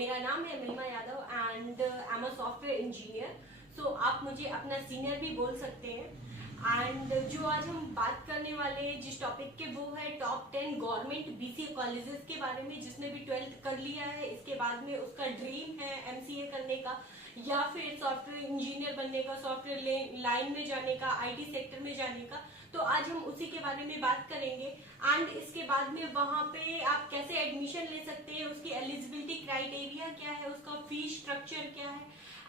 मेरा नाम है Mahima Yadav and I am a software engineer. So आप मुझे अपना सीनियर भी बोल सकते हैं। एंड जो आज हम बात करने वाले हैं जिस टॉपिक के, वो है टॉप 10 गवर्नमेंट बीसीए कॉलेजेस के बारे में, जिसने भी 12th कर लिया है, इसके बाद में उसका ड्रीम है एमसीए करने का या फिर सॉफ्टवेयर इंजीनियर बनने का, सॉफ्टवेयर लाइन में जाने का, आईटी सेक्टर में जाने का। तो आज हम उसी के बारे में बात करेंगे। एंड इसके बाद में वहां पे आप कैसे एडमिशन ले सकते हैं, उसकी एलिजिबिलिटी क्राइटेरिया क्या है, उसका फीस स्ट्रक्चर क्या है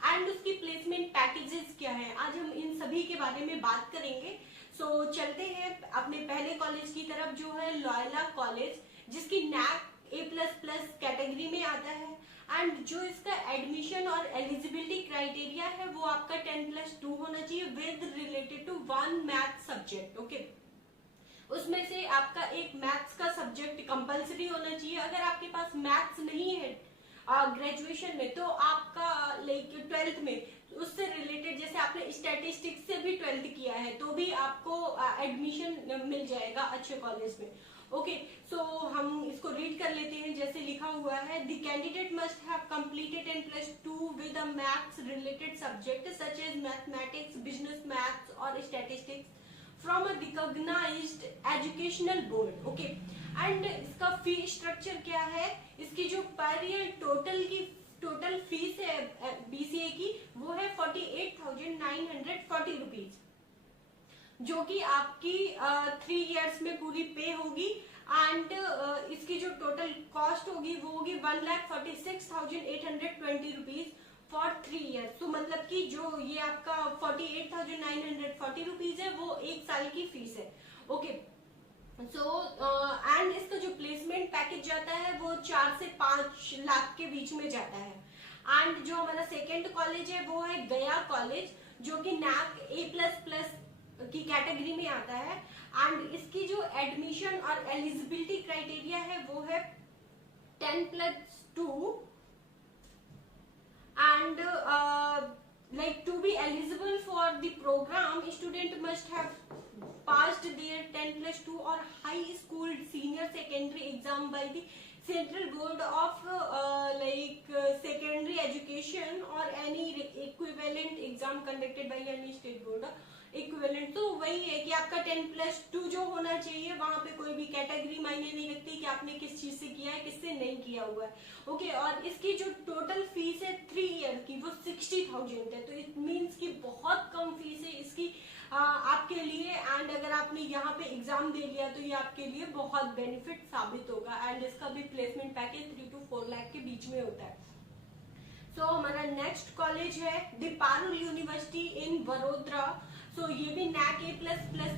एंड उसकी प्लेसमेंट पैकेजेस क्या है, आज हम इन सभी के बारे में बात करेंगे। सो चलते हैं अपने पहले कॉलेज की तरफ, जो है लॉयला कॉलेज, जिसकी नैक A++ कैटेगरी में आता है। एंड जो इसका एडमिशन और एलिजिबिलिटी क्राइटेरिया है वो आपका 10+2 होना चाहिए with related to 1 math subject. Okay, उसमें से आपका एक मैथ्स का सब्जेक्ट कंपलसरी होना चाहिए। अगर आपके पास मैथ्स नहीं है ग्रेजुएशन में, तो आपका लाइक 12th में उससे रिलेटेड, जैसे आपने स्टैटिस्टिक्स से भी 12th किया है, तो भी आपको एडमिशन मिल जाएगा अच्छे कॉलेज में। ओके, सो हम इसको रीड कर लेते हैं। जैसे लिखा हुआ है, the candidate must have completed 10+2 with a maths related subject such as mathematics, business maths और statistics from a recognised educational board. Okay, and इसका फी स्ट्रक्चर क्या है, इसकी जो पर ईयर टोटल फीस है बीसीए की, वो है 48,940 रुपीज, जो कि आपकी 3 इयर्स में पूरी पे होगी। एंड इसकी जो टोटल कॉस्ट होगी वो होगी 1,46,820 रुपीज फॉर 3 इयर्स। तो मतलब कि जो ये आपका 48,940 रुपीज है, वो 1 साल की फीस है। ओके, सो एंड इसका जो प्लेसमेंट पैकेज जाता है वो 4 से 5 लाख के बीच में जाता है। एंड जो हमारा सेकेंड कॉलेज है वो है गया कॉलेज, जो कि नैक A++ की कैटेगरी में आता है। एंड इसकी जो एडमिशन और एलिजिबिलिटी क्राइटेरिया है वो है 10+2 and like to be eligible for the program, student must have passed their 10+2 or high school senior secondary exam by the central board of secondary education or any equivalent exam conducted by any state board equivalent. तो वही है कि आपका 10+2 जो होना चाहिए, वहां पे कोई भी कैटेगरी मायने नहीं रखती कि आपने किस चीज से किया है, किससे नहीं किया हुआ है। ओके, और इसकी जो टोटल फीस है 3 ईयर की, वो 60,000 है। तो इट मीन्स कि बहुत कम फीस है इसकी आपके लिए। एंड अगर आपने यहाँ पे एग्जाम दे लिया तो ये आपके लिए बहुत बेनिफिट साबित होगा। एंड इसका भी प्लेसमेंट पैकेज 3 to 4 लाख के बीच में होता है। सो हमारा नेक्स्ट कॉलेज है द पारुल यूनिवर्सिटी इन वडोदरा। सो ये भी नैक A++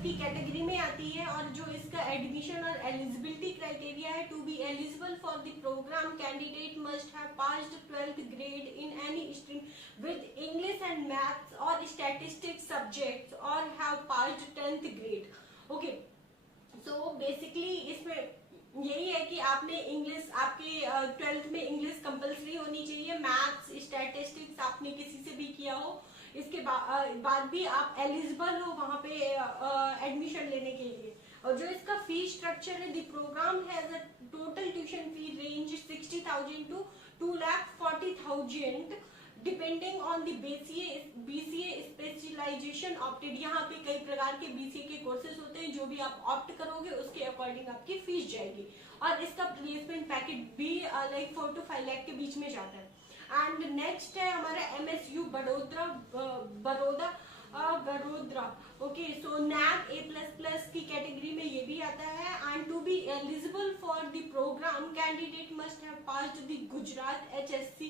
की कैटेगरी में आती है। और जो इसका एडमिशन और एलिजिबिलिटी क्राइटेरिया है, to be eligible for the programme candidate must have passed 12th grade in any stream with English and maths और स्टैटिस्टिक्स सब्जेक्ट्स और have passed 10th grade. Okay, so basically इसमें यही है कि आपने English, आपके 12th में इंग्लिश कंपलसरी होनी चाहिए, मैथ्स स्टैटिस्टिक्स आपने किसी से भी किया हो, इसके बाद भी आप एलिजिबल हो वहां पे एडमिशन लेने के लिए। और जो इसका फी स्ट्रक्चर है, the program has a total tuition fee range 60,000 to 2,40,000 depending on the BCA specialization opted. यहाँ पे कई प्रकार के बीसीए के कोर्सेज होते हैं, जो भी आप ऑप्ट करोगे उसके अकॉर्डिंग आपकी फीस जाएगी। और इसका प्लेसमेंट पैकेज भी लाइक 4 to 5 लाख के बीच में जाता है। एंड नेक्स्ट है हमारा MSU बड़ोदरा। ओके, सो नैक A++ की कैटेगरी में ये भी आता है। And to be eligible for the programme candidate must have passed the Gujarat HSC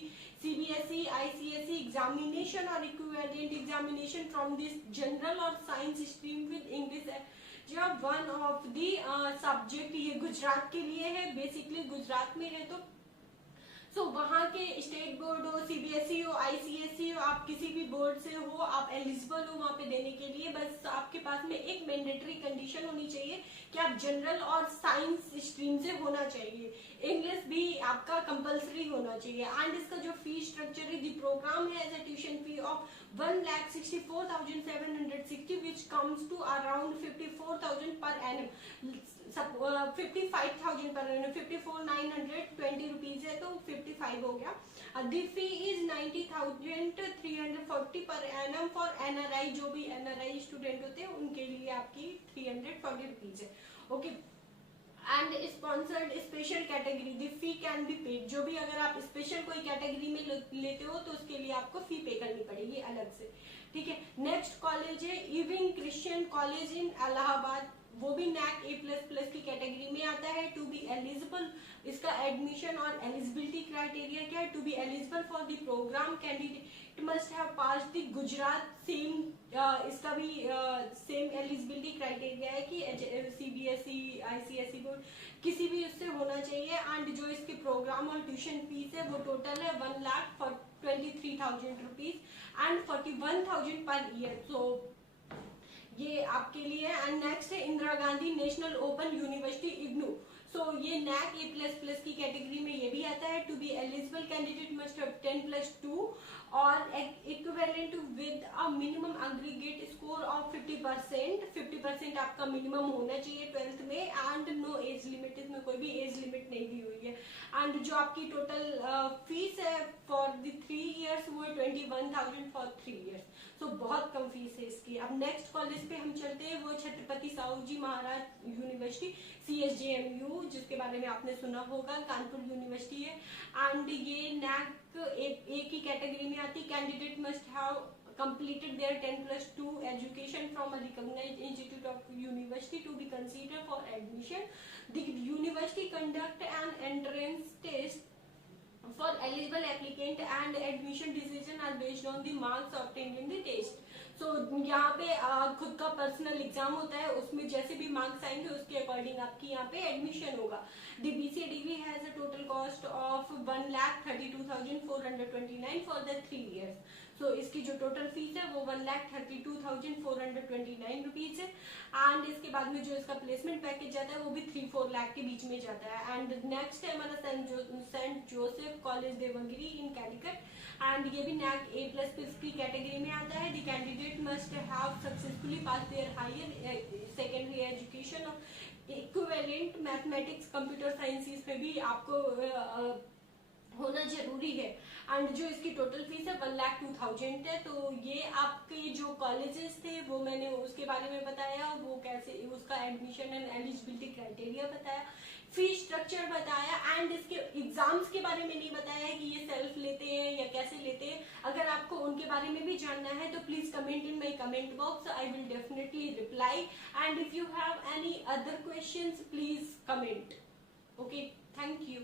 CBSE ICSE examination और equivalent examination from this general और साइंस स्ट्रीम विद इंग्लिश जब वन ऑफ द सब्जेक्ट। ये गुजरात के लिए है, बेसिकली गुजरात में है। तो वहां के स्टेट स्टेट बोर्ड हो, सीबीएसई हो, आईसीएसई हो, आप किसी भी बोर्ड से हो, आप एलिजिबल हो वहां पे देने के लिए। बस आपके पास में एक मैंडेटरी कंडीशन होनी चाहिए कि आप जनरल और साइंस स्ट्रीम से होना चाहिए। इंग्लिश भी आपका कंपलसरी होना चाहिए। एंड इसका जो फी स्ट्रक्चर है, द प्रोग्राम है as a tuition fee of 1,64,760 which comes to around 54,000 per annum, 55,000 per annum, 54,920 rupees है तो 55 हो गया। The fee is 90,340 per annum for NRI, जो भी एनआरआई स्टूडेंट होते हैं उनके लिए आपकी 340 रुपीज है। Okay, and sponsored special category the fee can be paid, जो भी अगर आप स्पेशल कोई कैटेगरी में लेते हो तो उसके लिए आपको फी पे करनी पड़ेगी अलग से, ठीक है। नेक्स्ट कॉलेज है Ewing Christian college in Allahabad, वो भी नैक A++ की कैटेगरी में आता है। टू बी एलिजिबल, इसका एडमिशन और एलिजिबिलिटी क्राइटेरिया क्या है? To be eligible for the programme candidate must have pass the Gujarat same, इसका भी सेम एलिजिबिलिटी क्राइटेरिया है कि सीबीएसई, आईसीएसई बोर्ड किसी भी उससे होना चाहिए। एंड जो इसके प्रोग्राम और ट्यूशन फीस है वो टोटल है 1,23,000 रुपीज एंड 41,000 पर ईयर। सो ये आपके लिए। एंड नेक्स्ट है Indira Gandhi National Open University IGNOU, so ये नैक A++ की कैटेगरी में ये भी आता है। To be eligible candidate must have 10+2 और equivalent with a minimum aggregate score of 50% आपका मिनिमम होना चाहिए 12th में। एंड नो एज लिमिट, इसमें कोई भी एज लिमिट नहीं दी हुई है। एंड जो आपकी टोटल फीस है फॉर द 3 years वो है 21,000 फॉर 3 years, सो बहुत कम फीस है इसकी। अब नेक्स्ट कॉलेज पे हम चलते हैं, वो छत्रपति साहू जी महाराज यूनिवर्सिटी CSJMU, जिसके बारे में आपने सुना होगा, कानपुर यूनिवर्सिटी है। एंड ये नैक एक ही कैटेगरी में आती। Candidate must have completed their 10+2 education from a recognized institute of university to be considered for admission. The university conduct an entrance test for eligible applicant and admission decision are based on the marks obtained in the test. So यहाँ पे खुद का personal exam होता है, उसमें जैसे भी marks आएंगे उसके अकॉर्डिंग आपकी यहाँ पे एडमिशन होगा। The BCDV has a total cost of 1,32,429 for the 3 years. So इसकी जो टोटल फीस है वो 1,32,429 रुपीज है। एंड इसके बाद में जो इसका प्लेसमेंट पैकेज जाता है वो भी 3-4 लाख के बीच में जाता है। एंड नेक्स्ट है हमारा Saint Joseph college Devagiri in Calicut, and ये भी नैक A++ की कैटेगरी में आता है। The candidate must have successfully pass their higher secondary education of equivalent mathematics, computer science, इसमें भी आपको होना जरूरी है। एंड जो इसकी टोटल फीस है 1,02,000 है। तो ये आपके जो कॉलेजेस थे वो मैंने उसके बारे में बताया, वो कैसे उसका एडमिशन एंड एलिजिबिलिटी क्राइटेरिया बताया, फी स्ट्रक्चर बताया, एंड इसके एग्जाम्स के बारे में नहीं बताया है कि ये सेल्फ लेते हैं या कैसे लेते हैं। अगर आपको उनके बारे में भी जानना है तो please comment in my comment box, I will definitely reply. And if you have any other questions please comment. Okay, thank you.